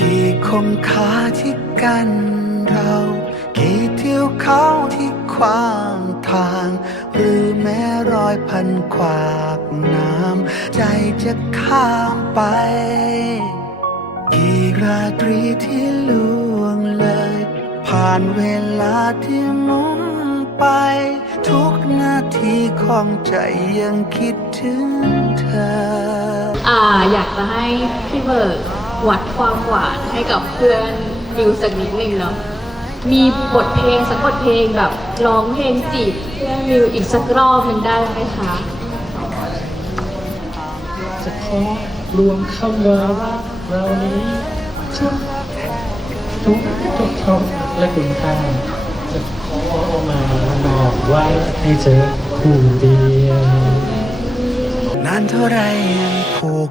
กี่คมขาที่กันเรา กี่เที่ยวเขาที่ขวางทาง หรือแม้รอยพันขวากน้ำ ใจจะข้ามไป กี่ราตรีที่ล่วงเลย ผ่านเวลาที่มุนไป ทุกนาทีของใจยังคิดถึงเธอ อ่า อยากจะให้พี่เบิร์ด วัดความหวานให้กับเพื่อนวิวสักนิดนึงเนาะมีบทเพลงสักบทเพลงแบบร้องเพลงจีบเพื่อนวิวอีกสักรอบหนึ่งได้ไหมคะจะขอรวมคำว่ารักเรานี้ทุกทุกทุกท้องและคุณค่าจะขอเอามาบอกไว้ให้เจอคู่เดียวนานเท่าไรยังผูก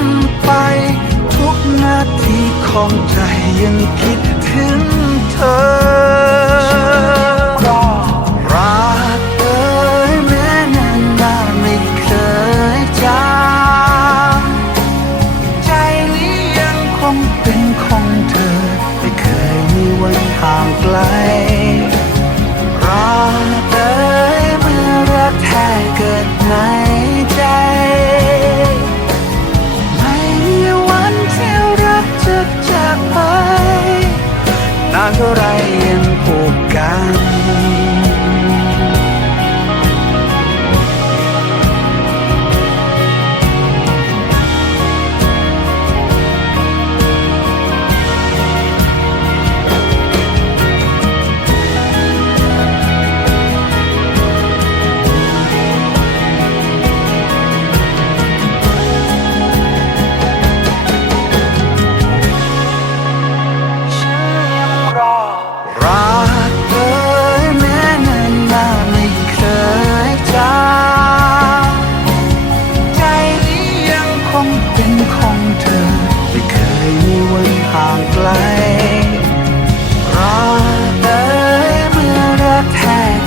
ที่ของใจยังคิดถึงเธอ รักเอ่ยแม้นานมาไม่เคยจางใจนี้ยังคงเป็นของเธอ ไม่เคยมีวันห่างไกล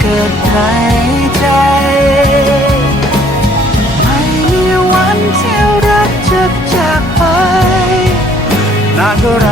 เกิดในใจไม่มีวันที่รักจะจากไปนานเท่าไร